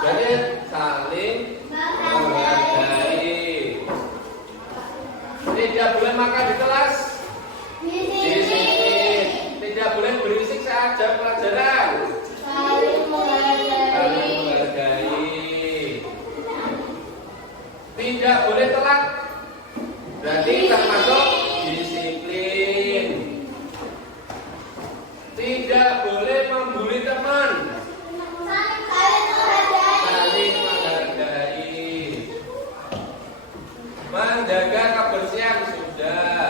jadi saling menghargai. Tidak boleh makan di kelas. Disiplin. Tidak boleh berisik saat jam pelajaran. Saling menghargai. Tidak boleh telat. Berarti termasuk disiplin. Tidak boleh membuli teman. Saling menghargai. Menjaga kebersihan sudah.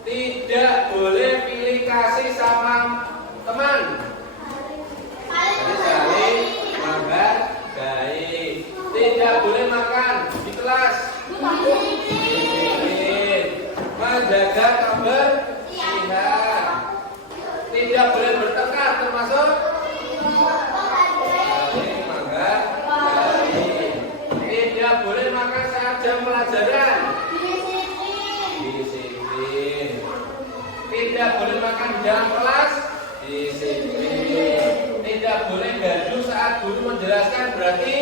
Tidak boleh pilih kasih sama teman. Jadi saling menghargai. Tidak boleh makan di kelas. Disiplin. Menjaga kebersihan. Tidak boleh bertengkar, termasuk dalam kelas disiplin. Tidak boleh gaduh saat guru menjelaskan, berarti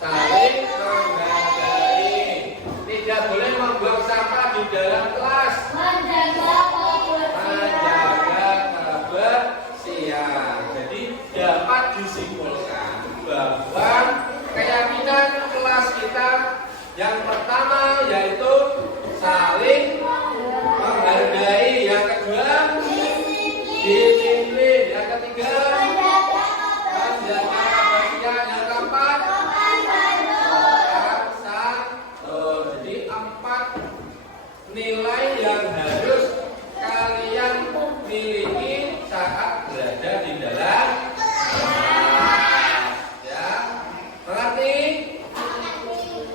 saling menghargai. Tidak boleh membuang sampah di dalam kelas. Menjaga kebersihan. Jadi dapat disimpulkan bahwa keyakinan kelas kita yang pertama yaitu saling menghargai, yang kedua disiplin, yang ketiga menjaga kebersihan, yang keempat sopan santun. Jadi 4 nilai yang harus kalian miliki saat berada di dalam kelas. Ya, mengerti?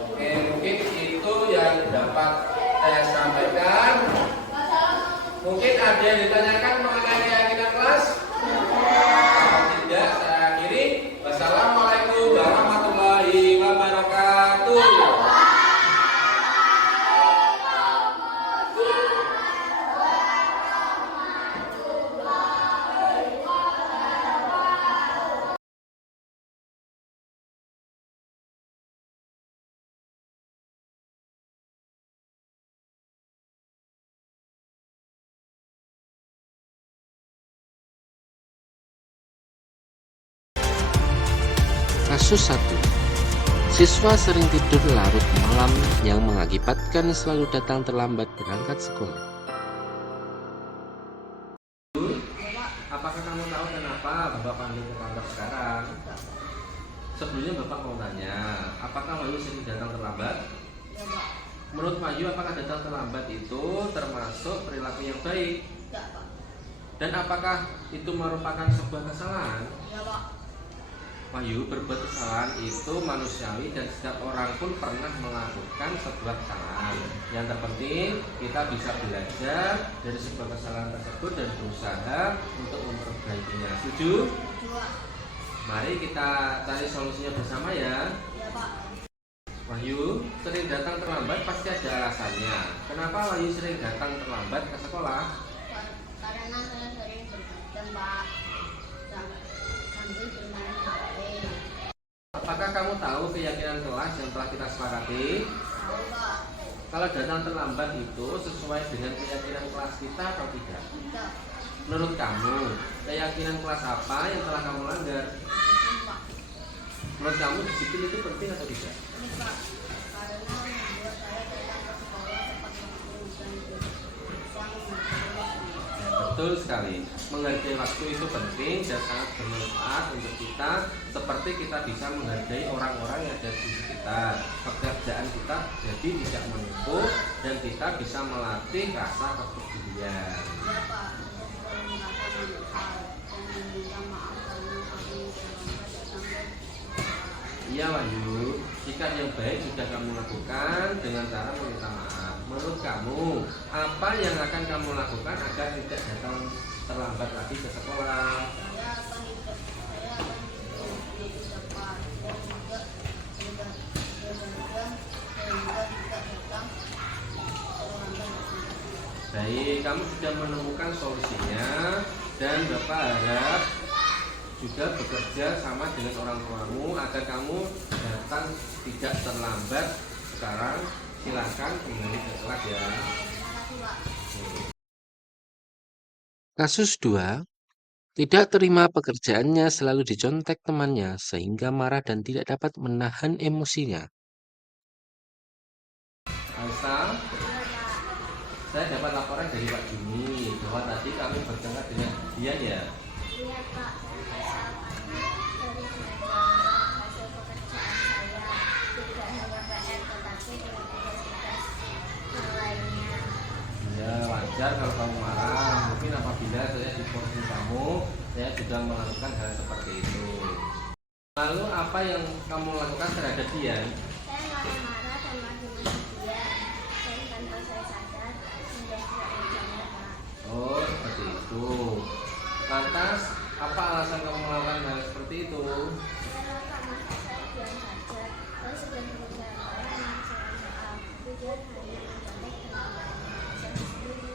Oke, mungkin itu yang dapat saya sampaikan. Mungkin ada yang ditanyakan mengenai keyakinan kelas? Kalau tidak, saya akhiri. Wassalamualaikum warahmatullahi wabarakatuh. Kasus 1. Siswa sering tidur larut malam yang mengakibatkan selalu datang terlambat berangkat sekolah. Apakah kamu tahu kenapa Bapak panggil terlambat sekarang? Sebelumnya Bapak mau tanya, apakah Wahyu sering datang terlambat? Menurut Wahyu, apakah datang terlambat itu termasuk perilaku yang baik? Dan apakah itu merupakan sebuah kesalahan? Wahyu, berbuat kesalahan itu manusiawi dan setiap orang pun pernah melakukan sebuah kesalahan. Yang terpenting kita bisa belajar dari sebuah kesalahan tersebut dan berusaha untuk memperbaikinya. Setuju? Mari kita cari solusinya bersama ya. Wahyu sering datang terlambat pasti ada alasannya. Kenapa Wahyu sering datang terlambat ke sekolah? Karena saya sering bergadang, Pak, sambil bermain HP. Apakah kamu tahu keyakinan kelas yang telah kita sepakati? Tahu, Pak? Kalau datang terlambat itu sesuai dengan keyakinan kelas kita atau tidak? Tidak. Menurut kamu, keyakinan kelas apa yang telah kamu langgar? Disiplin, Pak. Menurut kamu disiplin itu penting atau tidak? Ini, Pak, karena membuat saya datang ke sekolah tepat waktu dan bisa menghargai waktu. Betul sekali. Menghargai waktu itu penting dan sangat bermanfaat untuk kita, seperti kita bisa menghargai orang-orang yang ada di sekitar. Pekerjaan kita jadi tidak menumpuk dan kita bisa melatih rasa kepedulian. Ya, Pak, saya merasa menyesal dan meminta maaf karena kami terlambat datang ke sekolah. Iya Wahyu, sikap yang baik sudah kamu lakukan dengan cara meminta maaf. Menurut kamu, apa yang akan kamu lakukan agar tidak datang terlambat lagi ke sekolah? Saya akan hidup cepat dan juga sudah belajar sehingga tidak datang terlambat lagi. Baik, kamu sudah menemukan solusinya dan Bapak harap juga bekerja sama dengan orang tuamu agar kamu datang tidak terlambat. Sekarang silahkan kembali ke kelas ya. Kasus 2. Tidak terima pekerjaannya selalu dicontek temannya sehingga marah dan tidak dapat menahan emosinya. Alsa, saya dapat laporan dari Pak Juni bahwa tadi kami bertengkar dengan dia ya. Iya, Pak, saya karena dari belajar hasil pekerjaan saya tidak hanya PR tetapi juga tugas-tugas yang lainnya. Ya wajar kalau kamu marah. Mungkin apabila saya di posisi kamu, saya sudah melakukan hal seperti itu. Lalu apa yang kamu lakukan terhadap dia? Saya marah-marah dan maki-maki dia dan tanpa saya sadar sudah tidak bercanda, Pak. Oh seperti itu. Lantas apa alasan kamu melakukan hal seperti itu? Karena Pak, masa saya diam saja. Saya sudah berusaha saya menyelesaikan soal, tapi dia hanya mencontek dan tidak menyelesaikan sendiri.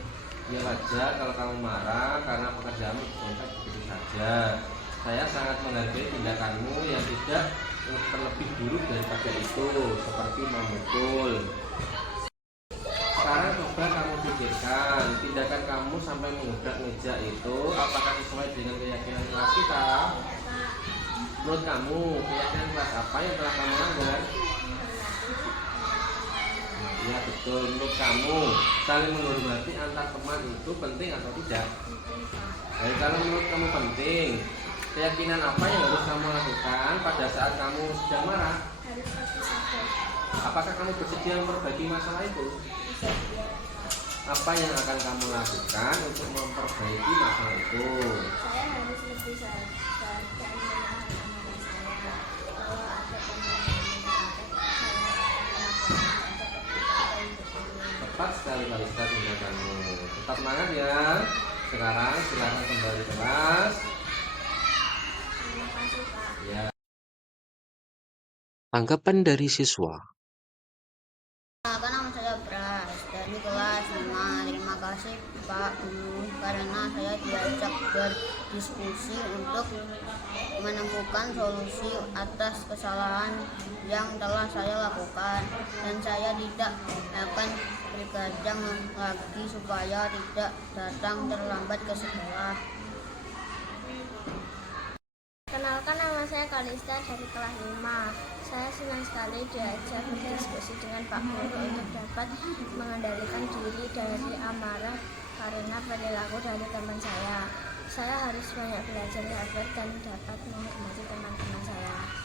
Ya wajar kalau kamu marah karena pekerjaanmu dicontoh begitu saja. Saya sangat menghargai tindakanmu yang tidak terlebih buruk daripada itu, seperti memukul. Sekarang coba kamu pikirkan, tindakan kamu sampai mengubrak meja itu apakah sesuai dengan keyakinan kelas kita? Menurut kamu, keyakinan kelas apa yang telah kamu langgar? Ya betul, menurut kamu saling menghormati antar teman itu penting atau tidak? Jadi kalau menurut kamu penting, keyakinan apa yang harus kamu lakukan pada saat kamu sedang marah? Harus lebih sabar. Apakah kamu bersedia memperbaiki masalah itu? Apa yang akan kamu lakukan untuk memperbaiki masalah itu? Saya harus lebih sabar dan menahan amarah saya. Kalau ada teman yang menyakitkan, saya akan melakukan Tepat sekali Pak Ustadz tindakanmu. Tetap semangat ya. Sekarang silakan kembali ke kelas. Terima kasih Pak. Ya. Tanggapan dari siswa. Nama saya Pras dari kelas 5. Terima kasih Pak Guru karena saya diajak berdiskusi untuk menemukan solusi atas kesalahan yang telah saya lakukan, dan saya tidak akan bergadang lagi supaya tidak datang terlambat ke sekolah. Kenalkan, nama saya Kalista dari kelas 5. Saya senang sekali diajak berdiskusi dengan Pak Guru untuk dapat mengendalikan diri dari amarah karena perilaku dari teman saya. Saya harus banyak belajar sabar dan dapat menghormati teman-teman saya.